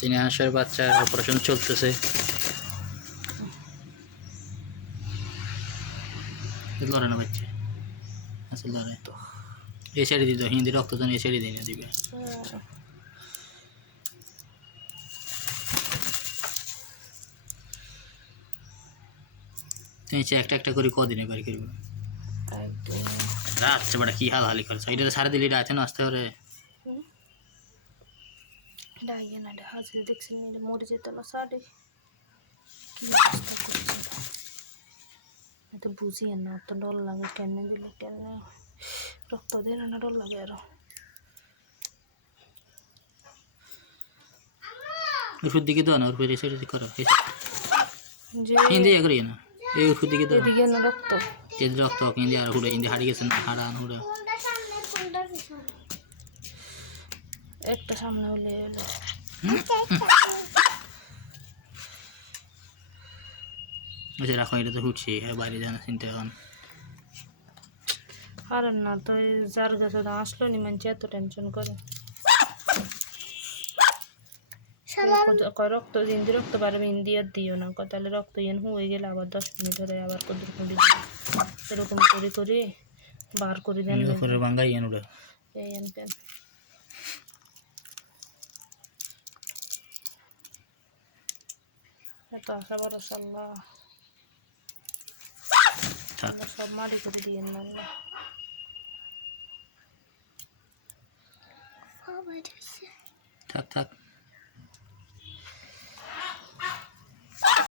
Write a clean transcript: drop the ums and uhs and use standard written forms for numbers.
চীনা হাঁসের বাচ্চার অপারেশন চলতেছে। লড়ে না বাচ্চা, আচ্ছা লড়ে তো এই সাইডে দিত, হিন্দি রক্তদান এই সাইডে দিনে দিবে। একটা একটা করে কদিনে বাড়ি করবে রাত বেটা কি হাল হালি করছে এটা সারা দিলি রাতে না আসতে পারে। ডাইয়ে না হাজির দেখছেন মরে যেত না সাড়ে কি অবস্থা করছে এটা বুঝিয়ে না তো ডর লাগে টেনে দিলে টেনে রক্ত দিয়ে না ডর লাগে আরো ওষুধ দিকে দাও না ওর পরে সেটা করো যে হিন্দি করি না এই ওষুধ দিকে দাও এদিকে না রক্ত তেজ রক্ত হিন্দি আর হুড়ে হিন্দি হারিয়ে গেছে না হাড়া হুড়ে একটা সামনে হলে এলো আচ্ছা রাখো এটা তো হুটছি হ্যাঁ বাইরে জানা চিন্তা এখন আর না তো যার কাছে আসলো নি মানে এত টেনশন করে রক্ত হিন্দি রক্ত পারবে হিন্দি আর দিও না তাহলে রক্ত ইয়েন হয়ে গেলে আবার 10 মিনিট ধরে আবার এরকম করে করে বার করে দেন বাঙ্গাই এন ওটা এই আনকেন এত আশা ভরসা আল্লাহ সব মারি করে দিয়ে না আল্লাহ থাক থাক